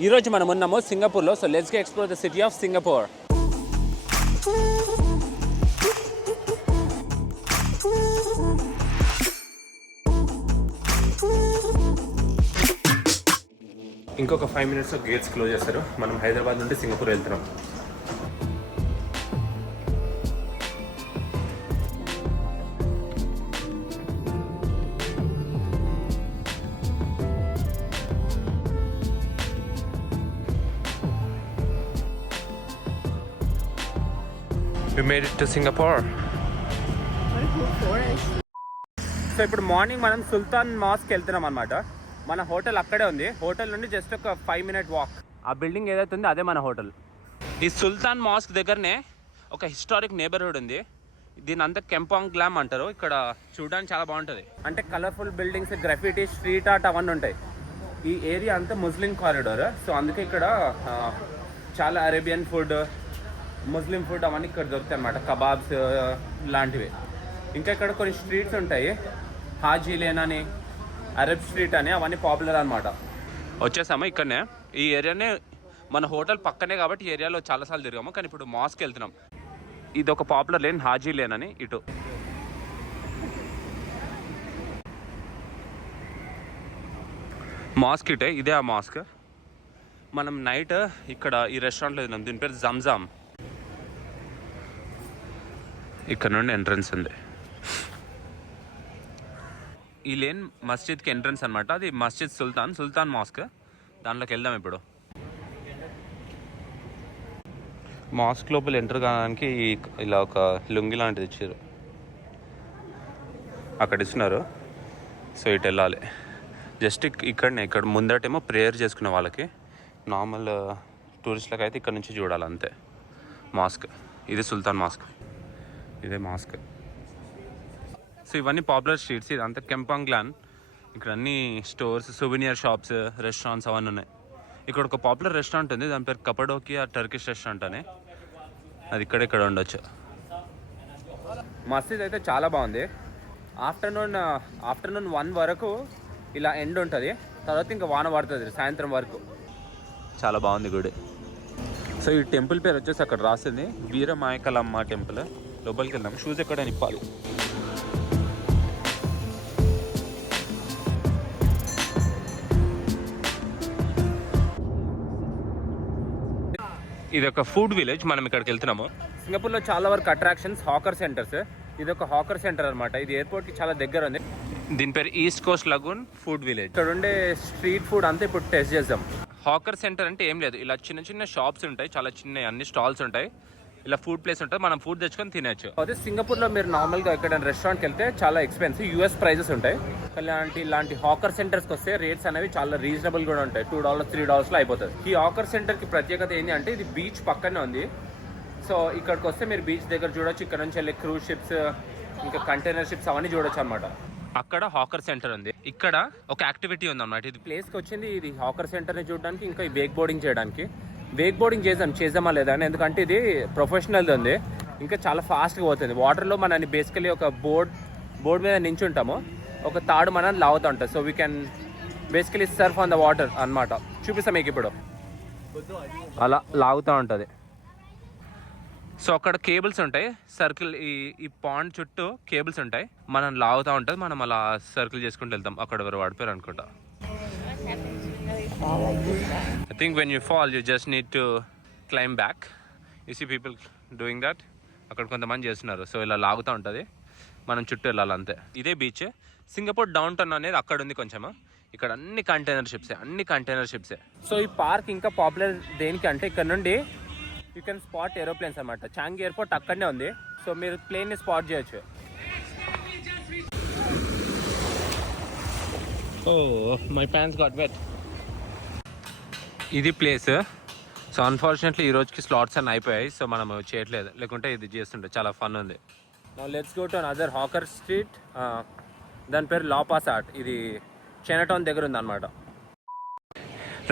ఈ రోజు మనం ఉన్నాము సింగపూర్లో. So let's go explore the city of Singapore. ఇంకొక 5 minutes గేట్స్ క్లోజ్ చేస్తారు. మనం హైదరాబాద్ నుండి సింగపూర్ వెళ్తున్నాం. We made it to Singapore. So ఇప్పుడు మార్నింగ్ మనం సుల్తాన్ మాస్క్ వెళ్తున్నాం అనమాట. మన హోటల్ అక్కడే ఉంది. హోటల్ నుండి జస్ట్ ఒక 5 minute వాక్. ఆ బిల్డింగ్ ఏదైతే ఉందో అదే మన హోటల్. ఈ సుల్తాన్ మాస్క్ దగ్గరనే ఒక హిస్టారిక్ నేబర్హుడ్ ఉంది. దీని అంతా కెంపాంగ్ గ్లామ్ అంటారు. ఇక్కడ చూడడానికి చాలా బాగుంటుంది. అంటే colourful buildings, graffiti, street art అవన్నీ ఉంటాయి. ఈ ఏరియా అంతా ముస్లిం కారిడార్. సో అందుకే ఇక్కడ చాలా అరేబియన్ ఫుడ్, ముస్లిం ఫుడ్ అవన్నీ ఇక్కడ దొరుకుతాయి అన్నమాట. కబాబ్స్ లాంటివి. ఇంకా ఇక్కడ కొన్ని స్ట్రీట్స్ ఉంటాయి. హాజీ లేన్ అని, అరబ్ స్ట్రీట్ అని, అవన్నీ పాపులర్ అనమాట. వచ్చేసాము ఇక్కడనే. ఈ ఏరియానే మన హోటల్ పక్కనే కాబట్టి ఈ ఏరియాలో చాలాసార్లు తిరిగాము. కానీ ఇప్పుడు మాస్క్ వెళ్తున్నాం. ఇది ఒక పాపులర్ లేన్, హాజీ లేన్ అని. ఇటు మాస్క్ ఇటే, ఇదే ఆ మాస్క్. మనం నైట్ ఇక్కడ ఈ రెస్టారెంట్లో తిన్నాం. దీని పేరు జమ్జామ్. ఇక్కడ నుండి ఎంట్రన్స్ ఉంది. ఈ లేన్ మస్జిద్కి ఎంట్రన్స్ అనమాట. అది మస్జిద్ సుల్తాన్ మాస్క్. దాంట్లోకి వెళ్దాం ఇప్పుడు. మాస్క్ లోపల ఎంటర్ కావడానికి ఇలా ఒక లుంగి లాంటిది ఇచ్చారు. అక్కడ ఇస్తున్నారు. సో ఇటు వెళ్ళాలి. జస్ట్ ఇక్కడ ముందటేమో ప్రేయర్ చేసుకునే వాళ్ళకి, నార్మల్ టూరిస్ట్లకు అయితే ఇక్కడ నుంచి చూడాలి అంతే. మాస్క్ ఇది సుల్తాన్ మాస్క్. ఇదే మాస్క్. సో ఇవన్నీ పాపులర్ స్ట్రీట్స్. ఇదంతా కెంపాంగ్ గ్లాన్. ఇక్కడ అన్ని స్టోర్స్, సువెనియర్ షాప్స్, రెస్టారెంట్స్ అవన్నీ ఉన్నాయి. ఇక్కడ ఒక పాపులర్ రెస్టారెంట్ ఉంది. దాని పేరు కపడోకియా టర్కిష్ రెస్టారెంట్ అని. అది ఇక్కడ ఉండొచ్చు. మసీద్ అయితే చాలా బాగుంది. ఆఫ్టర్నూన్ 1 వరకు ఇలా ఎండ్ ఉంటుంది. తర్వాత ఇంకా వాన పడుతుంది సాయంత్రం వరకు. చాలా బాగుంది గుడి. సో ఈ టెంపుల్ పేరు వచ్చేసి అక్కడ రాసింది వీరమాయకలమ్మ టెంపుల్. లోపలికి వెళ్దాం. షూస్ ఎక్కడ నిప్పాలి. ఇది ఒక ఫుడ్ విలేజ్. మనం ఇక్కడికి వెళ్తున్నాము. సింగపూర్లో చాలా వరకు అట్రాక్షన్స్, హాకర్ సెంటర్స్. ఇది ఒక హాకర్ సెంటర్ అనమాట. ఇది ఎయిర్పోర్ట్కి చాలా దగ్గర ఉంది. దీని పేరు east Coast lagoon food village. ఇక్కడ ఉండే స్ట్రీట్ ఫుడ్ అంతా ఇప్పుడు టెస్ట్ చేద్దాం. హాకర్ సెంటర్ అంటే ఏం లేదు, ఇలా చిన్న చిన్న షాప్స్ ఉంటాయి. చాలా చిన్న అన్ని స్టాల్స్ ఉంటాయి. ఇలా ఫుడ్ ప్లేస్ ఉంటుంది. మనం ఫుడ్ తెచ్చుకొని తినచ్చు. అదే సింగపూర్లో మీరు నార్మల్గా ఎక్కడైనా రెస్టారెంట్కి వెళ్తే చాలా ఎక్స్పెన్సివ్, US ప్రైజెస్ ఉంటాయి. ఇలాంటి హాకర్ సెంటర్స్కి వస్తే రేట్స్ అనేవి చాలా రీజనబుల్ కూడా ఉంటాయి. $2, $3లో అయిపోతుంది. ఈ హాకర్ సెంటర్కి ప్రత్యేకత ఏంటి అంటే ఇది బీచ్ పక్కనే ఉంది. సో ఇక్కడికి వస్తే మీరు బీచ్ దగ్గర చూడొచ్చు. ఇక్కడ నుంచి వెళ్ళే క్రూజ్ షిప్స్, ఇంకా కంటైనర్ షిప్స్ అవన్నీ చూడొచ్చు అనమాట. అక్కడ హాకర్ సెంటర్ ఉంది. ఇక్కడ ఒక యాక్టివిటీ ఉంది అన్నమాట. ఇది ప్లేస్కి వచ్చింది. ఇది హాకర్ సెంటర్ని చూడడానికి, ఇంకా ఈ వేక్ బోర్డింగ్ చేయడానికి. వేక్ బోర్డింగ్ చేద్దామా లేదా అని, ఎందుకంటే ఇది ప్రొఫెషనల్ ఉంది. ఇంకా చాలా ఫాస్ట్గా పోతుంది. వాటర్లో మనని బేసికలీ ఒక బోర్డ్ మీద నించుంటాము. ఒక తాడు మనం లాగుతూ ఉంటుంది. So we can basically Surf on the water అన్నమాట. చూపిస్తాం మీకు ఇప్పుడు. అలా లాగుతూ ఉంటుంది. సో అక్కడ కేబుల్స్ ఉంటాయి. సర్కిల్ ఈ పాండ్ చుట్టూ కేబుల్స్ ఉంటాయి. మనం లాగుతూ ఉంటుంది. మనం అలా సర్కిల్ చేసుకుంటూ వెళ్తాం. అక్కడ ఎవరు వాడిపోయారు అనుకుంటా. I think when you fall, you just need to climb back. You see people doing that. అక్కడ కొంతమంది చేస్తున్నారు. సో ఇలా లాగుతూ ఉంటుంది. మనం చుట్టూ వెళ్ళాలి అంతే. ఇదే బీచ్. సింగపూర్ డౌన్ టౌన్ అనేది అక్కడ ఉంది కొంచెం. ఇక్కడ అన్ని కంటైనర్ షిప్సే. సో ఈ పార్క్ ఇంకా పాపులర్ దేనికి అంటే ఇక్కడ నుండి యూ కెన్ స్పాట్ ఏరోప్లేన్స్ అనమాట. చాంగి ఎయిర్పోర్ట్ అక్కడనే ఉంది. సో మీరు ప్లేన్ని స్పాట్ చేయొచ్చు. My pants got wet. ఇది ప్లేస్. సో అన్ఫార్చునేట్లీ ఈ రోజుకి స్లాట్స్ అన్నీ అయిపోయాయి. సో మనం చేయట్లేదు, లేకుంటే ఇది చేస్తుంటే చాలా ఫన్ ఉంది. Let's go to another hawker street. దాని పేరు లాపాస్ ఆర్ట్. ఇది చైనాటౌన్ దగ్గర ఉంది అనమాట.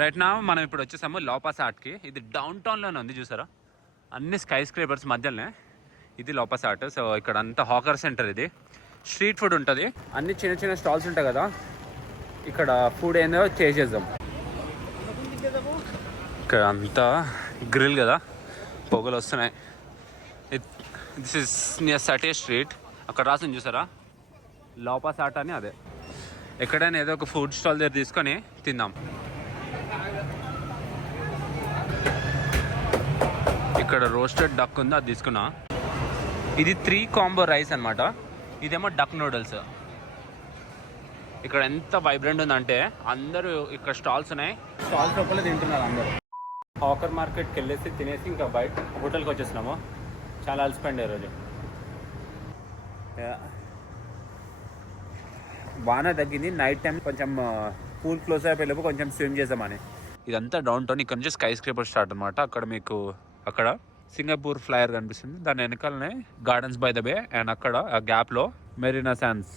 రైట్ నా మనం ఇప్పుడు వచ్చేసాము లాపాస్ ఆర్ట్కి. ఇది డౌన్ టౌన్లోనే ఉంది. చూసారా, అన్ని స్కై స్క్రేపర్స్ మధ్యలోనే ఇది లాపాస్ ఆర్ట్. సో ఇక్కడ అంతా హాకర్ సెంటర్. ఇది స్ట్రీట్ ఫుడ్ ఉంటుంది. అన్ని చిన్న చిన్న స్టాల్స్ ఉంటాయి కదా. ఇక్కడ ఫుడ్ ఏందో చేసేద్దాం. ఇక్కడ అంతా గ్రిల్ కదా, పొగలు వస్తున్నాయి. This is near Satay Street. అక్కడ రాసింది చూసారా, లోపా సాట అని. అదే ఎక్కడైనా ఏదో ఒక ఫుడ్ స్టాల్ దగ్గర తీసుకొని తిందాం. ఇక్కడ రోస్టెడ్ డక్ ఉంది, అది తీసుకున్నా. ఇది 3 కాంబో రైస్ అనమాట. ఇదేమో డక్ నూడిల్స్. ఇక్కడ ఎంత వైబ్రెంట్ ఉందంటే అందరూ ఇక్కడ స్టాల్స్ ఉన్నాయి, స్టాల్స్ లోపల తింటున్నారు అందరూ. హాకర్ మార్కెట్కి వెళ్ళేసి తినేసి ఇంకా బయట హోటల్కి వచ్చేసినాము. చాలా అలసిపోయింది ఈరోజు. బాగా తగ్గింది. నైట్ టైం కొంచెం పూల్ క్లోజ్ అయిపోయేలోపు కొంచెం స్విమ్ చేద్దామని. ఇదంతా డౌన్ టౌన్. ఇక్కడ నుంచి స్కై స్క్రేపర్ స్టార్ట్ అనమాట. అక్కడ మీకు అక్కడ సింగపూర్ ఫ్లైయర్ కనిపిస్తుంది, దాని వెనకాలనే Gardens by the Bay, and అక్కడ ఆ గ్యాప్లో మెరీనా శాండ్స్.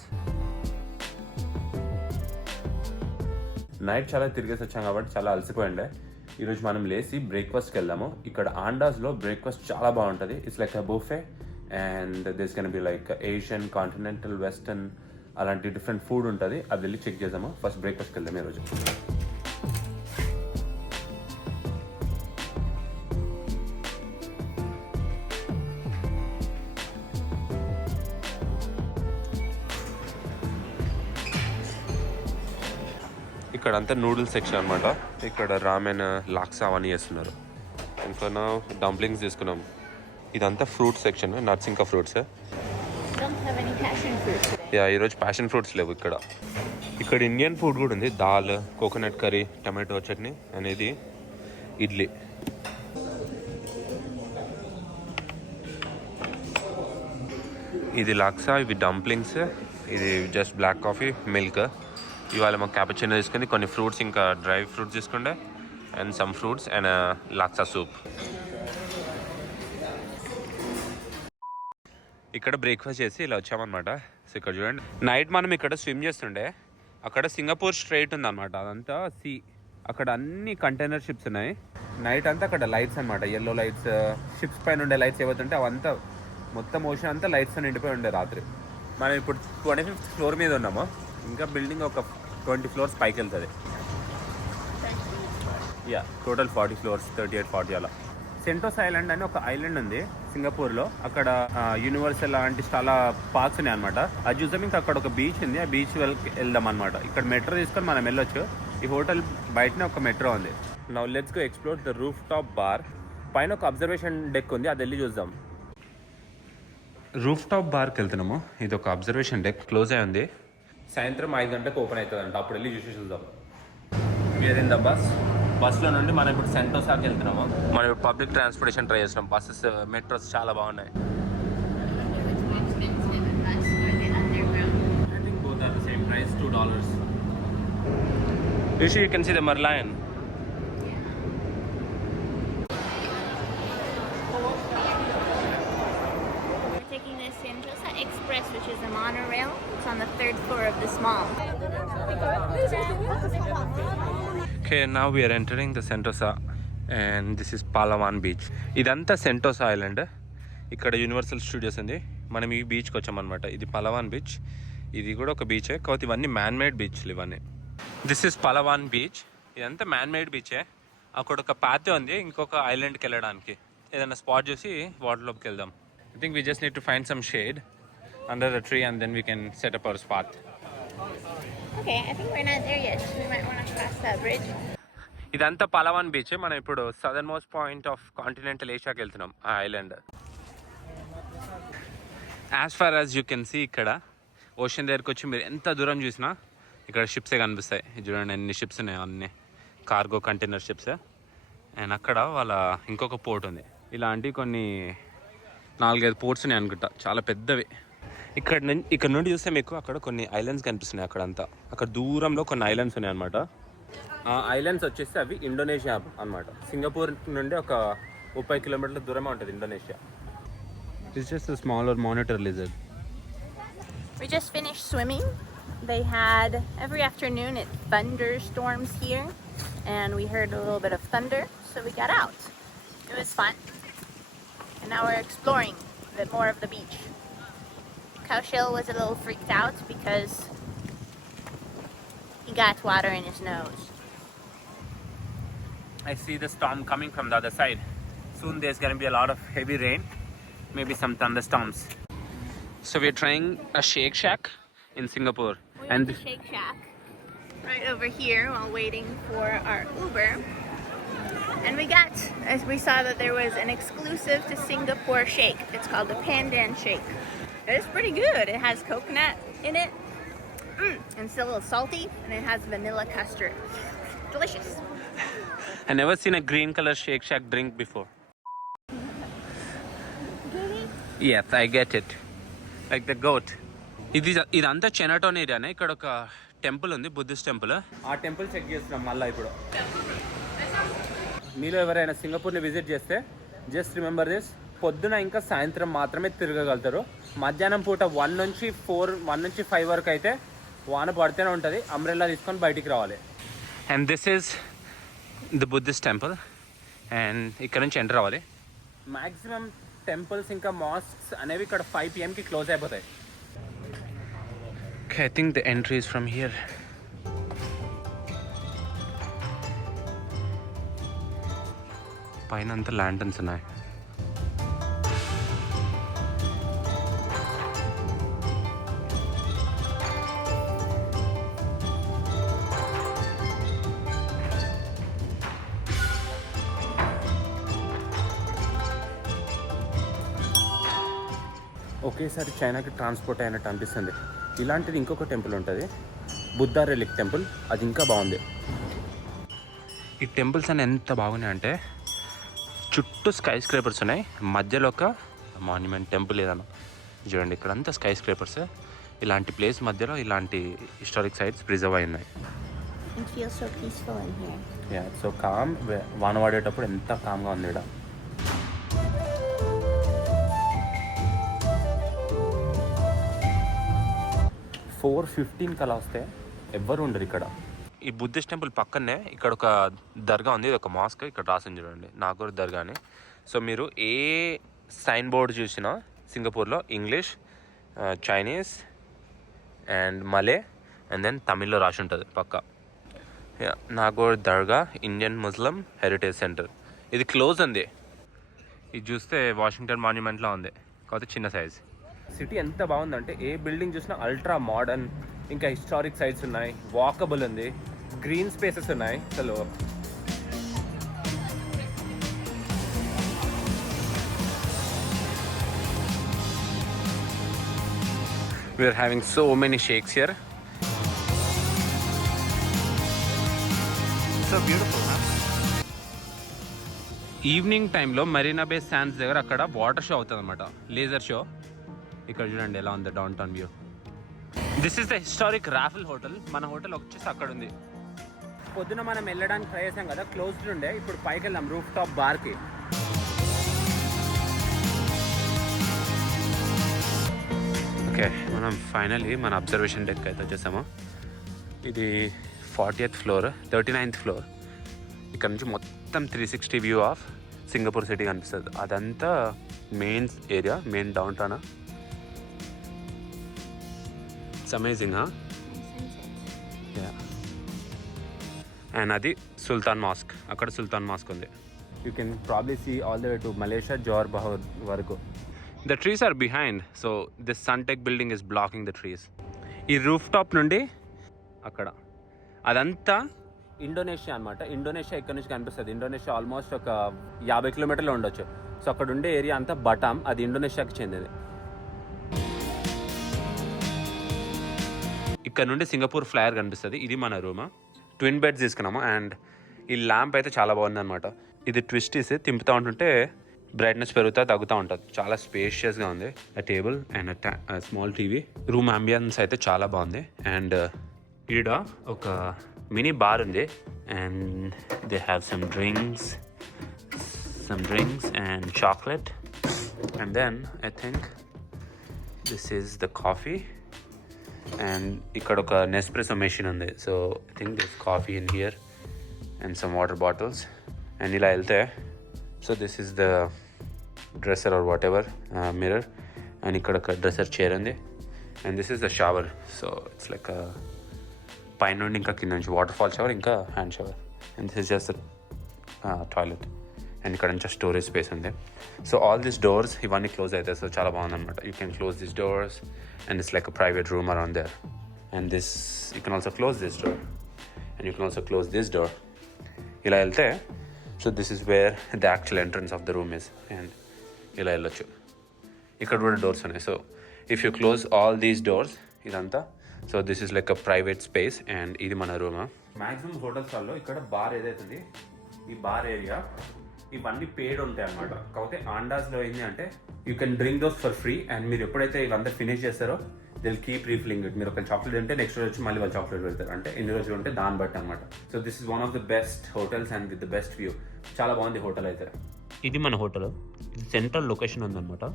నైట్ చాలా తిరిగేసి వచ్చాం కాబట్టి చాలా అలసిపోయిండే. ఈరోజు మనం లేచి బ్రేక్ఫాస్ట్కి వెళ్దాము. ఇక్కడ ఆండాస్లో బ్రేక్ఫాస్ట్ చాలా బాగుంటుంది. It's like a buffet and this can be like Asian, continental, western, అలాంటి డిఫరెంట్ ఫుడ్ ఉంటుంది. అది వెళ్ళి చెక్ చేద్దాము. ఫస్ట్ బ్రేక్ఫాస్ట్కి వెళ్దాము ఈరోజు. ఇక్కడ అంతా నూడిల్స్ సెక్షన్ అనమాట. ఇక్కడ రామెన్, లాక్సా అవన్నీ చేస్తున్నారు. ఇంకా డంప్లింగ్స్ తీసుకున్నాం. ఇదంతా ఫ్రూట్ సెక్షన్, నట్స్ ఇంకా ఫ్రూట్స్. యా, ఈరోజు ప్యాషన్ ఫ్రూట్స్ లేవు ఇక్కడ. ఇక్కడ ఇండియన్ ఫుడ్ కూడా ఉంది. Dal, coconut curry, tomato chutney అనేది, ఇడ్లీ. ఇది లాక్సా, ఇవి డంప్లింగ్స్, ఇది జస్ట్ బ్లాక్ కాఫీ, మిల్క్. ఇవాళ మాకు క్యాపచినో తీసుకుంది, కొన్ని ఫ్రూట్స్ ఇంకా డ్రై ఫ్రూట్స్ తీసుకుంటే, and some fruits and laksa soup. ఇక్కడ బ్రేక్ఫాస్ట్ చేసి ఇలా వచ్చామన్నమాట. సో ఇక్కడ చూడండి, నైట్ మనం ఇక్కడ స్విమ్ చేస్తుండే. అక్కడ సింగపూర్ స్ట్రైట్ ఉందన్నమాట, అదంతా సీ. అక్కడ అన్ని కంటైనర్ షిప్స్ ఉన్నాయి. నైట్ అంతా అక్కడ లైట్స్ అనమాట, ఎల్లో లైట్స్, షిప్స్ పైన ఉండే లైట్స్ ఏవైతుంటే అవంతా మొత్తం ఓషన్ అంతా లైట్స్ నిండిపోయి ఉండే రాత్రి. మనం ఇప్పుడు 25th ఫ్లోర్ మీద ఉన్నాము. ఇంకా బిల్డింగ్ ఒక 20 ఫ్లోర్స్ పైకి వెళ్తుంది. యా, టోటల్ 40 ఫ్లోర్స్, 38, 40 అలా. సెంటోస్ ఐలాండ్ అని ఒక ఐలాండ్ ఉంది సింగపూర్లో. అక్కడ యూనివర్సల్ లాంటి చాలా పార్క్స్ ఉన్నాయి అనమాట. అది చూసాం. ఇంకా అక్కడ ఒక బీచ్ ఉంది, ఆ బీచ్ వెళ్దాం అనమాట. ఇక్కడ మెట్రో తీసుకొని మనం వెళ్ళొచ్చు. ఈ హోటల్ బయటనే ఒక మెట్రో ఉంది. Now let's go explore the roof top bar. పైన ఒక అబ్జర్వేషన్ డెక్ ఉంది, అది వెళ్ళి చూద్దాం. రూఫ్ టాప్ బార్కి వెళ్తున్నాము. ఇది ఒక అబ్జర్వేషన్ డెక్, క్లోజ్ అయి ఉంది. సాయంత్రం 5 గంటలకు ఓపెన్ అవుతుందంట, అప్పుడు వెళ్ళి చూద్దాం. వేర్ ఇన్ ద బస్లో నుండి మనం ఇప్పుడు సెంటోసాకి వెళ్తున్నాము. మనం ఇప్పుడు పబ్లిక్ ట్రాన్స్పోర్టేషన్ ట్రై చేస్తున్నాం. బస్సెస్, మెట్రోస్ చాలా బాగున్నాయి. I think both are the same price, $2. You can see the Merlion. Sentosa Express, which is a monorail. It's on the 3rd floor of this mall. Okay, now we are entering the Sentosa and this is Palawan beach. ఇదంతా Sentosa island. ఇక్కడ universal studios ఉంది. మనం ఈ బీచ్కి వచ్చామన్నమాట. ఇది పలవాన్ beach. ఇది కూడా ఒక బీచే, కాకపోతే ఇవన్నీ మ్యాన్ మేడ్ బీచ్లు ఇవన్నీ. This is Palawan beach. ఇదంతా మ్యాన్ మేడ్ బీచే. అక్కడ ఒక పాతే ఉంది ఇంకొక ఐలాండ్కి వెళ్ళడానికి. ఏదైనా స్పాట్ చూసి వాటర్లోకి వెళ్దాం. I think we just need to find some shade under a tree and then we can set up our spot. Okay, I think we're not there yet. We might want to cross that bridge. ఇదంతా పలవాన్ beach. మనం ఇప్పుడు southern most point of continental ఏషియాకి వెళ్తున్నాం, ఆ island. As far as you can see, ఇక్కడ ocean దగ్గరికి వచ్చి మీరు ఎంత దూరం చూసినా ఇక్కడ షిప్సే కనిపిస్తాయి. చూడండి ఎన్ని షిప్స్ ఉన్నాయి, అన్ని కార్గో కంటైనర్ షిప్స్. అండ్ అక్కడ వాళ్ళ ఇంకొక పోర్ట్ ఉంది. ఇలాంటివి కొన్ని 4-5 పోర్ట్స్ ఉన్నాయి అనుకుంటా, చాలా పెద్దవి. ఇక్కడ నుండి చూస్తే మీకు అక్కడ కొన్ని ఐలాండ్స్ కనిపిస్తున్నాయి. అక్కడంతా అక్కడ దూరంలో కొన్ని ఐలాండ్స్ ఉన్నాయి అనమాట. ఆ ఐలాండ్స్ వచ్చేసి అవి ఇండోనేషియా అనమాట. సింగపూర్ నుండి ఒక 30 కిలోమీటర్ల దూరమే ఉంటుంది Indonesia. It's just a smaller monitor lizard. We just finished swimming. They had every afternoon it thunderstorms here, and we heard a little bit of thunder, so we got out. It was fun. And now we're exploring a bit more of the beach. Kaushal was a little freaked out because he got water in his nose. I see the storm coming from the other side. Soon there's going to be a lot of heavy rain, maybe some thunderstorms. So we're trying a Shake Shack in Singapore. We And went to Shake Shack right over here while waiting for our Uber. And as we saw that there was an exclusive to Singapore shake. It's called the Pandan Shake. It's pretty good. It has coconut in it. And it's a little salty, and it has vanilla custard. Delicious. I never seen a green color Shake Shack drink before. Yes, I get it. Like the goat. ఇదంతా చెనటోన్ ఏరియానే. ఇక్కడ ఒక temple ఉంది, Buddhist temple. ఆ temple check చేస్తున్నాం మళ్ళీ ఇప్పుడు. మీలో ఎవరైనా సింగపూర్ని విజిట్ చేస్తే జస్ట్ రిమెంబర్ దిస్, పొద్దున ఇంకా సాయంత్రం మాత్రమే తిరగగలుగుతారు. మధ్యాహ్నం పూట 1 నుంచి 5 వరకు అయితే వాన పడితేనే ఉంటుంది. అంబ్రెల్లా తీసుకొని బయటికి రావాలి. And this is the Buddhist temple. And ఇక్కడ నుంచి ఎంటర్ అవ్వాలి. మ్యాక్సిమం టెంపుల్స్ ఇంకా మాస్క్స్ అనేవి ఇక్కడ 5 PM క్లోజ్ అయిపోతాయి. Okay, I think the entry is from here. పైన అంతా ల్యాంటర్న్స్ ఉన్నాయి. ఒకేసారి చైనాకి ట్రాన్స్పోర్ట్ అయినట్టు అనిపిస్తుంది. ఇలాంటిది ఇంకొక టెంపుల్ ఉంటుంది, బుద్ధా రెలిక్ టెంపుల్. అది ఇంకా బాగుంది. ఈ టెంపుల్స్ అని ఎంత బాగున్నాయి అంటే చుట్టూ స్కై స్క్రేపర్స్ ఉన్నాయి, మధ్యలో ఒక మాన్యుమెంట్ టెంపుల్ ఏదన్నా చూడండి. ఇక్కడ అంతా స్కై స్క్రేపర్స్. ఇలాంటి ప్లేస్ మధ్యలో ఇలాంటి హిస్టారిక్ సైట్స్ ప్రిజర్వ్ అయి ఉన్నాయి. It feels so peaceful in here. Yeah, so calm. వాన పడేటప్పుడు ఎంత కామ్గా ఉంది ఇక్కడ. ఫోర్ 15 కలా వస్తే ఎవ్వరు ఉండరు ఇక్కడ. ఈ బుద్ధిస్ట్ టెంపుల్ పక్కనే ఇక్కడ ఒక దర్గా ఉంది, ఇది ఒక మాస్క్. ఇక్కడ రాసింది చూడండి, నాగూర్ దర్గా అని. సో మీరు ఏ సైన్ బోర్డు చూసినా సింగపూర్లో English, Chinese and Malay and then తమిళ్లో రాసి ఉంటుంది పక్క. Nagore Dargah Indian Muslim heritage centre. ఇది క్లోజ్ ఉంది. ఇది చూస్తే వాషింగ్టన్ మాన్యుమెంట్లో ఉంది, కాకపోతే చిన్న సైజ్. సిటీ ఎంత బాగుందంటే ఏ బిల్డింగ్ చూసినా అల్ట్రా మోడర్న్, ఇంకా హిస్టారిక్ సైట్స్ ఉన్నాయి, వాకబుల్ ఉంది, గ్రీన్ స్పేసెస్ ఉన్నాయి. అసలు we're having so many shakes here. So beautiful. Evening టైంలో మరీనా బే శాండ్స్ దగ్గర అక్కడ వాటర్ షో అవుతుంది అనమాట, లేజర్ షో. ఇక్కడ చూడండి ఎలా ఉంది downtown view. This is the historic Raffles hotel. మన హోటల్ వచ్చేసి అక్కడ ఉంది. పొద్దున మనం వెళ్ళడానికి ట్రై చేసాం కదా, క్లోజ్డ్ ఉండే. ఇప్పుడు పైకి వెళ్ళాం రూఫ్ టాప్ బార్కి. ఓకే, మనం ఫైనల్లీ మన అబ్జర్వేషన్ డెక్ అయితే వచ్చేసాము. ఇది 40th ఫ్లోర్, 39th ఫ్లోర్. ఇక్కడ నుంచి మొత్తం 360 వ్యూ ఆఫ్ సింగపూర్ సిటీ కనిపిస్తుంది. అదంతా main area, main downtown. It's amazing. And అది సుల్తాన్ మాస్క్. అక్కడ సుల్తాన్ మాస్క్ ఉంది. You can probably see all the way to Malaysia, Johor Bahru వరకు. The trees are behind, so this Suntec building is blocking the trees. ఈ rooftop నుండి అక్కడ అదంతా Indonesia అనమాట. Indonesia ఇక్కడ నుంచి కనిపిస్తుంది. ఇండోనేషియా ఆల్మోస్ట్ ఒక 50 కిలోమీటర్లు ఉండొచ్చు. సో అక్కడ ఉండే ఏరియా అంతా బటామ్, అది ఇండోనేషియాకి చెందింది. ఇక్కడ నుండి సింగపూర్ ఫ్లైయర్ కనిపిస్తుంది. ఇది మన రూమ్. ట్విన్ బెడ్స్ తీసుకున్నాము. అండ్ ఈ ల్యాంప్ అయితే చాలా బాగుంది అనమాట. ఇది ట్విస్ట్ ఇస్తే తింపుతూ ఉంటుంటే బ్రైట్నెస్ పెరుగుతూ తగ్గుతూ ఉంటుంది. చాలా స్పేషియస్గా ఉంది. Table and small TV. Room ambience అయితే చాలా బాగుంది. అండ్ ఈడ ఒక మినీ బార్ ఉంది. And they have some drinks and chocolate. And then I think this is the coffee. And ఇక్కడ ఒక నెస్ప్రెసో మెషిన్ ఉంది. So I think this coffee in here and some water bottles. And ఇలా వెళ్తే so this is the dresser or whatever mirror. And ఇక్కడ ఒక dresser chair ఉంది. And this is the shower. So it's like పైన నుండి ఇంకా కింద నుంచి వాటర్ ఫాల్ షవర్, ఇంకా hand shower. And this is just toilet and ఇక్కడ నుంచి స్టోరేజ్ స్పేస్ ఉంది. సో ఆల్ దిస్ డోర్స్ ఇవన్నీ క్లోజ్ అవుతాయి. సో చాలా బాగుందన్నమాట. You can close this doors and it's like a private room around there. And this you can also close this door and you can also close this door. ఇలా వెళ్తే so this is where the actual entrance of the room is. And ఇలా వెళ్ళొచ్చు. ఇక్కడ కూడా doors ఉన్నాయి. So if you close all these doors ఇదంతా so this is like a private space and ఇది మన రూమ్. మ్యాక్సిమం హోటల్స్ వాళ్ళు ఇక్కడ బార్ ఏదైతుంది ఈ బార్ ఏరియా ఇవన్నీ పేడ్ ఉంటాయి అన్నమాట. కాకపోతే ఆండాస్లో ఏంటి అంటే you can drink those for free. And మీరు ఎప్పుడైతే ఇవంతా ఫినిష్ చేస్తారో దిల్ కీప్ రీఫిలింగ్ ఇట్. మీరు ఒక చాక్లెట్ ఉంటే నెక్స్ట్ రోజు వచ్చి మళ్ళీ వాళ్ళు చాక్లెట్ పెడతారు. అంటే ఎన్ని రోజులు ఉంటే దాన్ని బట్టి అనమాట. So this is one of the best hotels and with the best view. చాలా బాగుంది హోటల్ అయితే. ఇది మన హోటల్. ఇది సెంట్రల్ లొకేషన్ ఉందన్నమాట.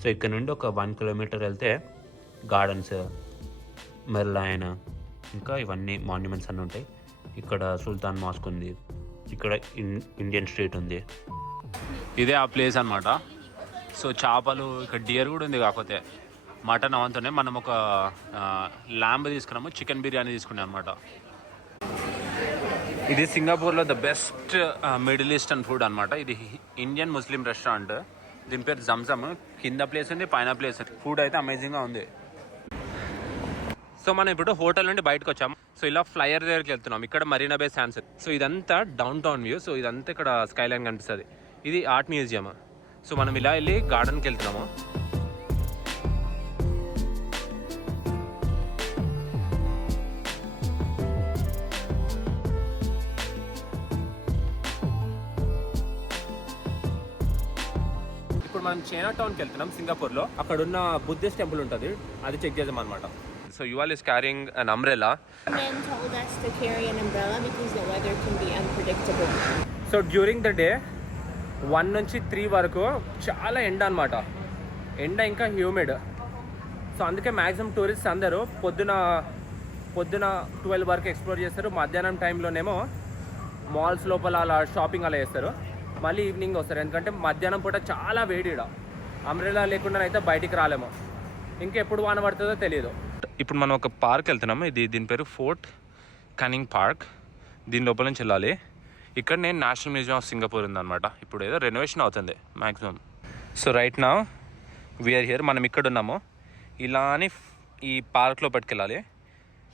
సో ఇక్కడ నుండి ఒక 1 కిలోమీటర్ వెళ్తే గార్డెన్స్, మెర్లైన్, ఇంకా ఇవన్నీ మాన్యుమెంట్స్ అన్నీ ఉంటాయి. ఇక్కడ సుల్తాన్ మాస్క్ ఉంది. ఇక్కడ ఇండియన్ స్ట్రీట్ ఉంది. ఇదే ఆ ప్లేస్ అనమాట. సో చేపలు ఇక్కడ డియర్ కూడా ఉంది. కాకపోతే మటన్ అవంతోనే మనం ఒక ల్యాంబ్ తీసుకున్నాము, చికెన్ బిర్యానీ తీసుకున్నాం అనమాట. ఇది సింగపూర్లో the best middle eastern food అనమాట. ఇది ఇండియన్ ముస్లిం రెస్టారెంట్. దీని పేరు జమ్జమ్. కింద ప్లేస్ ఉంది, పైన ప్లేస్ ఉంది. ఫుడ్ అయితే అమేజింగ్గా ఉంది. సో మనం ఇప్పుడు హోటల్ నుండి బయటకు వచ్చాము. సో ఇలా ఫ్లైయర్ దగ్గరికి వెళ్తున్నాం. ఇక్కడ మరీనా బే శాండ్స్. సో ఇదంతా డౌన్ టౌన్ వ్యూ. సో ఇదంతా ఇక్కడ స్కై లైన్ కనిపిస్తుంది. ఇది ఆర్ట్ మ్యూజియం. సో మనం ఇలా వెళ్ళి గార్డెన్కి వెళ్తున్నాము. ఇప్పుడు మనం చైనా టౌన్కి వెళ్తున్నాం సింగపూర్లో. అక్కడ ఉన్న బుద్ధిస్ట్ టెంపుల్ ఉంటుంది, అది చెక్ చేద్దాం అనమాట. So Yuval is carrying an umbrella. Men told us to carry an umbrella because the weather can be unpredictable. So during the day 1 నుంచి 3 వరకు చాలా ఎండ అనమాట. ఎండ ఇంకా హ్యూమిడ్. సో అందుకే మ్యాక్సిమం టూరిస్ట్ అందరూ పొద్దున 12 వరకు ఎక్స్ప్లోర్ చేస్తారు. మధ్యాహ్నం టైంలోనేమో మాల్స్ లోపల అలా షాపింగ్ అలా చేస్తారు. మళ్ళీ ఈవినింగ్ వస్తారు. ఎందుకంటే మధ్యాహ్నం పూట చాలా వేడిడ. అంబ్రెలా లేకుండా అయితే బయటికి రాలేము. ఇంకెప్పుడు వాన పడుతుందో తెలియదు. ఇప్పుడు మనం ఒక పార్క్ వెళ్తున్నాము. దీని పేరు ఫోర్ట్ కానింగ్ పార్క్. దీని లోపల నుంచి వెళ్ళాలి. ఇక్కడ నేను నేషనల్ మ్యూజియం ఆఫ్ సింగపూర్ ఉందన్నమాట. ఇప్పుడు ఏదో రెనోవేషన్ అవుతుంది maximum. So right now we're here. మనం ఇక్కడ ఉన్నాము. ఇలా అని ఈ పార్క్లో పట్టుకెళ్ళాలి.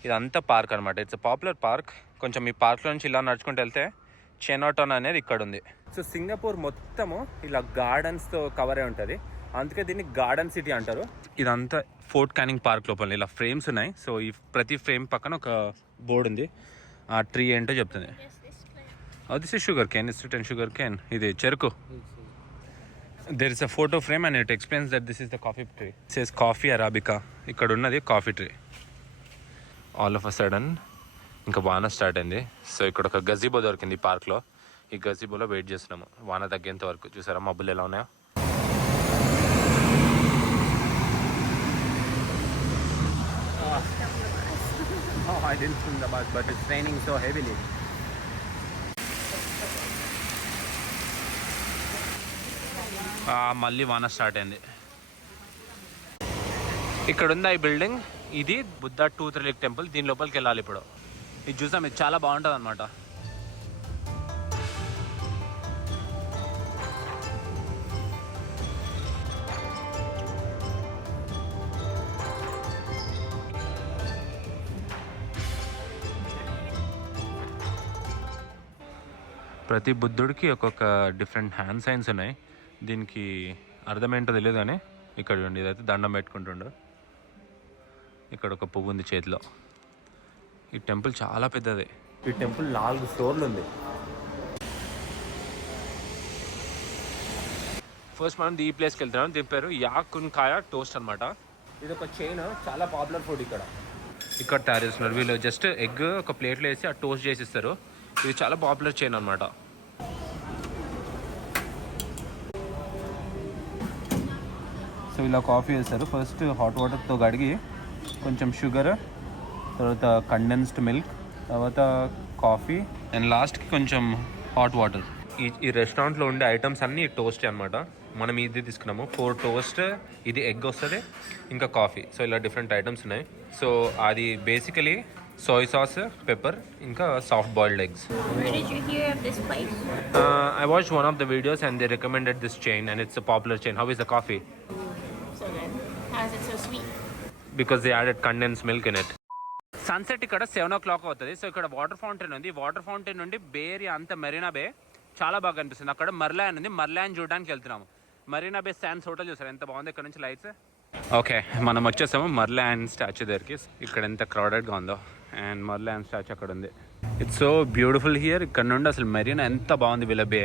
ఇదంతా పార్క్ అనమాట. It's a popular park. కొంచెం ఈ పార్క్లో నుంచి ఇలా నడుచుకుంటూ వెళ్తే చైనా టౌన్ అనేది ఇక్కడ ఉంది. సో సింగపూర్ మొత్తము ఇలా గార్డెన్స్తో కవర్ అయి ఉంటుంది. అందుకే దీన్ని గార్డెన్ సిటీ అంటారు. ఇదంతా ఫోర్ట్ కానింగ్ పార్క్ లోపల ఇలా ఫ్రేమ్స్ ఉన్నాయి. సో ఈ ప్రతి ఫ్రేమ్ పక్కన ఒక బోర్డు ఉంది. ఆ ట్రీ ఏంటో చెప్తుంది. This is sugar cane. It's written sugar cane. ఇది చెరుకు. There is a photo frame and it explains that this is the coffee tree. It says coffee arabica. ఇక్కడ ఉన్నది coffee tree. All of a sudden ఇంకా వాన start అయింది. So ఇక్కడ ఒక గజీబో దొరికింది ఈ పార్క్లో. ఈ గజీబోలో వెయిట్ చేస్తున్నాము వాన తగ్గేంత వరకు. చూసారా మబ్బులు ఎలా ఉన్నాయో. Oh, I didn't swim the bus, but it's raining so heavily. మళ్ళీ వాన స్టార్ట్ అయింది. ఇక్కడ ఉంది ఈ బిల్డింగ్. ఇది బుద్ధ టూత్ రిలీఫ్ టెంపుల్. దీని లోపలికి వెళ్ళాలి ఇప్పుడు. ఇది చూసాం. ఇది చాలా బాగుంటుంది అనమాట. ప్రతి బుద్ధుడికి ఒక్కొక్క డిఫరెంట్ హ్యాండ్ సైన్స్ ఉన్నాయి. దీనికి అర్థం ఏంటో తెలియదు కానీ ఇక్కడ చూడండి. ఇదైతే దండం పెట్టుకుంటుండు. ఇక్కడ ఒక పువ్వు ఉంది చేతిలో. ఈ టెంపుల్ చాలా పెద్దది. ఈ టెంపుల్ 4 ఫ్లోర్లు ఉంది. ఫస్ట్ మనం ఈ ప్లేస్కి వెళ్తున్నాం. దీని పేరు యాకున్కాయ టోస్ట్ అనమాట. ఇది ఒక చైన్. చాలా పాపులర్ ఫుడ్ ఇక్కడ తయారు చేస్తున్నారు వీళ్ళు. జస్ట్ ఎగ్ ఒక ప్లేట్లో వేసి ఆ టోస్ట్ చేసి ఇస్తారు. ఇది చాలా పాపులర్ చైన్ అనమాట. సో ఇలా కాఫీ వేస్తారు. ఫస్ట్ హాట్ వాటర్తో కడిగి కొంచెం షుగర్, తర్వాత కండెన్స్డ్ మిల్క్, తర్వాత కాఫీ అండ్ లాస్ట్కి కొంచెం హాట్ వాటర్. ఈ రెస్టారెంట్లో ఉండే ఐటమ్స్ అన్నీ టోస్ట్ అనమాట. మనం ఇది తీసుకున్నాము 4 టోస్ట్, ఇది ఎగ్ వస్తుంది, ఇంకా కాఫీ. సో ఇలా డిఫరెంట్ ఐటమ్స్ ఉన్నాయి. సో అది బేసికలీ సోయ్ సాస్, పెప్పర్, ఇంకా soft boiled eggs. Where did you hear of this place? I watched one of the videos and they recommended this chain and it's a popular chain. How is the coffee? So good. How is it so sweet? Because they added condensed milk in it. Sunset ఇక్కడ 7 o'clock అవుతుంది. So ఇక్కడ water fountain ఉంది. Water fountain నుండి బే area అంతా మెరీనా బే చాలా బాగా కనిపిస్తుంది. అక్కడ మర్లాన్ ఉంది. మర్లాన్ చూడడానికి వెళ్తున్నాము. మరీనా బే శాండ్స్ హోటల్ చూసారు ఎంత బాగుంది ఇక్కడ నుంచి లైట్స్. ఓకే, మనం వచ్చేసాము మర్లాన్ స్టాచ్యూ దగ్గరికి. ఇక్కడ ఎంత క్రౌడెడ్గా ఉందో. అండ్ మర్లాన్ స్టాచ్యూ అక్కడ ఉంది. It's so beautiful here. ఇక్కడ నుండి అసలు మెరీనా ఎంత బాగుంది వీళ్ళ బే.